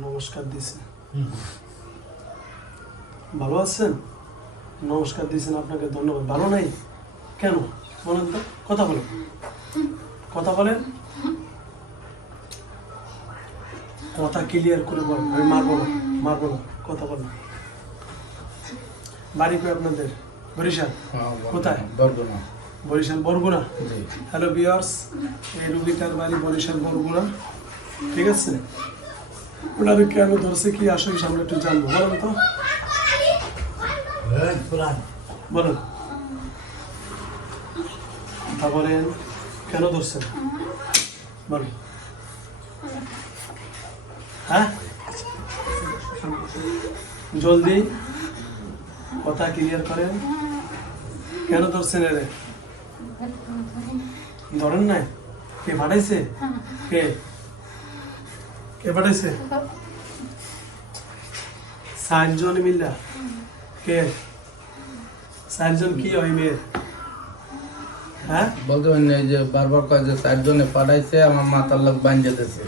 নমস্কার দিছে ভালো আছেন? নমস্কার দিয়েছেন আপনাকে ধন্যবাদ। ভালো নাই? কেন? বলেন তো কথা বলেন। কথা বলেন। কথা ক্লিয়ার করে বলেন। আমি মারবো না মারবো না। কথা বলেন। বাড়ি কই আপনাদের? বরিশাল? কোথায়? বরগুনা। বরিশাল বরগুনা? হ্যালো বিয়ার্স এই রুগীটার বাড়ি বরিশাল বরগুনা। ঠিক আছে? ওনাদের কেন ধরছে কি আসলে আমরা একটু জানব। বলেন তো। বলুন। বলেন কেন ধরছেন বলুন। হ্যাঁ? জলদি কথা ক্লিয়ার করেন। কেন ধরছেন এরে? ধরেন না কে পাঠাইছে? কে? কে পাঠাইছে? মিল্লা কে? সাতজন কি হয় মেয়ের হ্যাঁ বলতে পারেন এই যে বারবার কয় যে চারজনে পাঠাইছে আমার মাথার লোক বাঞ্জে দিছে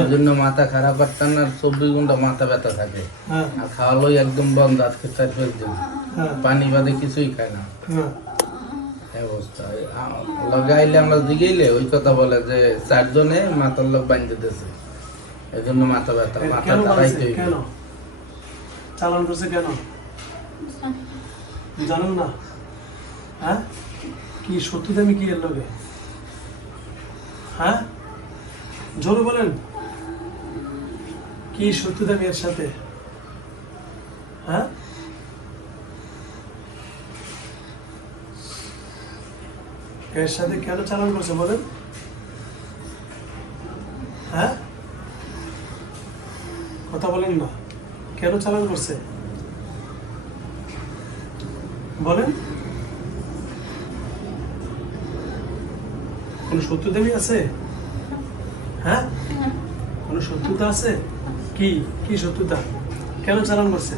এই জন্য মাথা খারাপ একটা না চব্বিশ ঘণ্টা মাথা ব্যথা থাকে। হ্যাঁ। আর খাওয়ালোই একদম বন্ধ আজকে চার পাঁচ দিন। হ্যাঁ। পানি বাদে কিছুই খায় না। অবস্থা। লাগাইলে আমরা দিগেইলে ওই কথা বলে যে চারজনে মাথার লোক বাঞ্জে দিছে এই জন্য মাথা ব্যথা মাথা দাঁড়াইতে কেন? চালান করছে কেন? জানেন না? হ্যাঁ? কি সত্যি দামি কি এর লগে? হ্যাঁ? জোরে বলেন। কি সত্যি দামি এর সাথে? হ্যাঁ? এর সাথে কেন চালান করছে বলেন? হ্যাঁ? কথা বলেন না। কেন চালান করছে? বলেন। কোন শত্রুতামি আছে? হ্যাঁ? কোন শত্রুতা আছে? কি? কি শত্রুতা? কেন চালান করছে?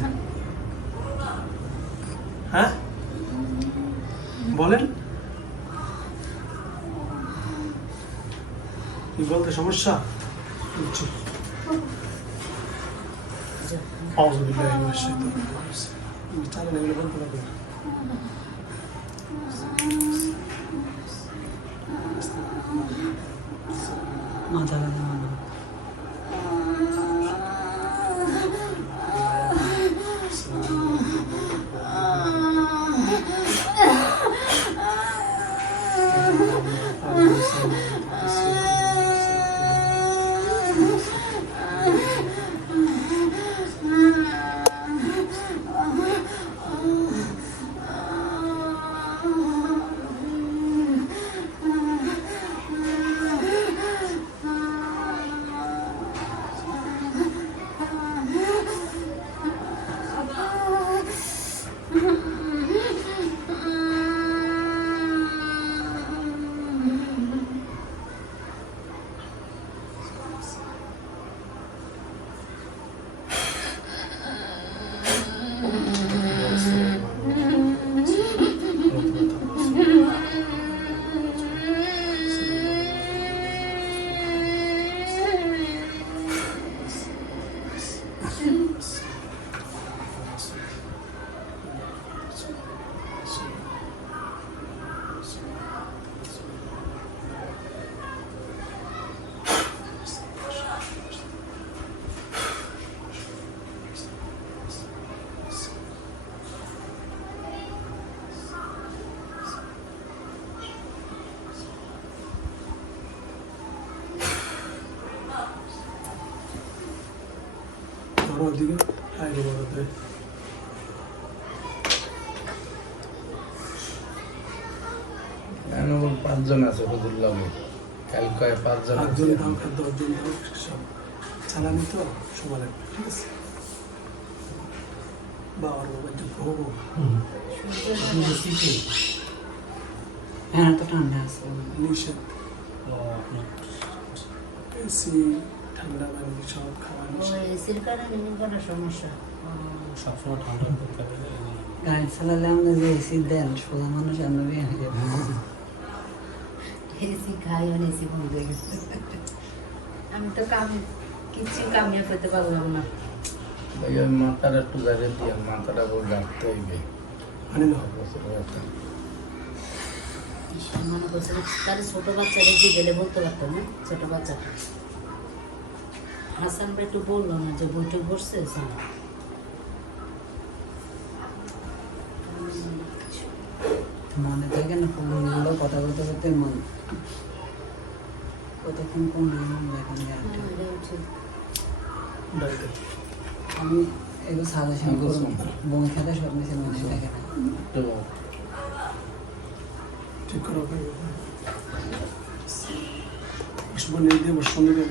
হ্যাঁ? বলেন। কি বলতে সমস্যা? Euzubillahimineşşeytanirracim. Bir tane evine bak buna koy. Madalena. ধরো ওদিকে আইরে বল পাঁচজন আছে হুজুল্লাহ কাল কয় পাঁচজন আছে। পাঁচজন দাম খাদ্য দাম সব। চালানি তো সবার ঠিক আছে? বাবার বাবার যে ভোগ। হ্যাঁ তো ঠান্ডা আছে। নিষেধ। এসি ঠান্ডা পানি সব খাওয়া নিষেধ। এসির কারণে কোনো সমস্যা। সবসময় ঠান্ডা করতে হবে গাড়ি চালালে আমরা যে এসি দেন সোজা মানুষ আমরা হয়ে যাব। এসি খাই আর এসি বন্ধ হয়ে গেছে। আমি তো কাম কিচ্ছু কামিয়ে পেতে পারলাম না। ওই মাথাটা একটু জায়গায় দিয়ে মাথাটা বল রাখতে হইবে। আনি মনে করছে তাহলে ছোট বাচ্চারা কি গেলে বলতে পারতো না? ছোট বাচ্চাটা। হাসান ভাই একটু বলল না যে বৈঠক বসছে স্যার মনে থাকে না ফোনগুলো কথা বলতে বলতে মন কতক্ষণ কোন এখন আমি এগুলো সাজেশন করব বমি খেতে সব সে মনে থাকে না তো ঠিক করো বসবো নিয়ে দিয়ে বসবো নিয়ে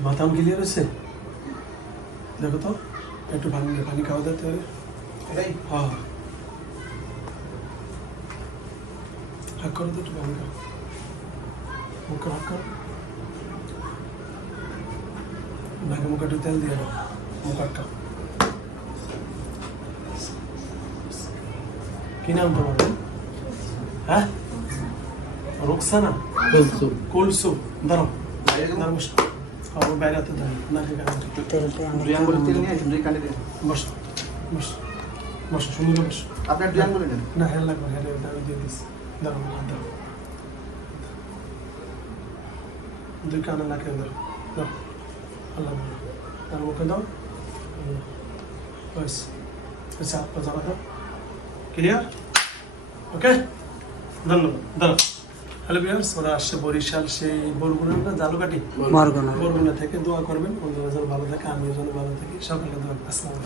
বসো মাথাম ক্লিয়ার হয়েছে দেখো তো একটু পানি পানি খাওয়া দিতে পারে হ্যাঁ। হাক করো তো একটু পানি খাও মুখ হাক করো নাকে মুখে একটু তেল দিয়ে দাও। মুখ আটকাও কি নাম তোমার হ্যাঁ? রোকসানা? কুলসু দাঁড়াও। দাঁড়াও বসো বাইরে হাতে দাঁড়াও নাকে কানে তেলটা আমি দুই আঙ্গুলে তেল নিয়ে আসুন দুই কানে দিন। বসো বসো বসো সুন্দর বসো। আপনার দুই আঙ্গুলে নেন না হ্যাঁ লাগবে হ্যাঁ আমি দিয়ে দিচ্ছি হাত দাও দুই কানে নাকে দাও দাও আল্লাহ আর মুখে দাও। বাস আচ্ছা দাও। ক্লিয়ার ওকে ধন্যবাদ দাঁড়াও হ্যালো বিয়ার্স ওরা আসছে বরিশাল সেই বরগুনা না জালুকাটি। বরগুনা। বরগুনা। থেকে দোয়া করবেন ওদের যেন ভালো থাকে আমিও যেন ভালো থাকি। সকালে দোয়া আসসালাম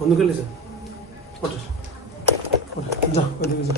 বন্ধ করলে ওঠে। ওঠে। যাও ওইদিকে নিজে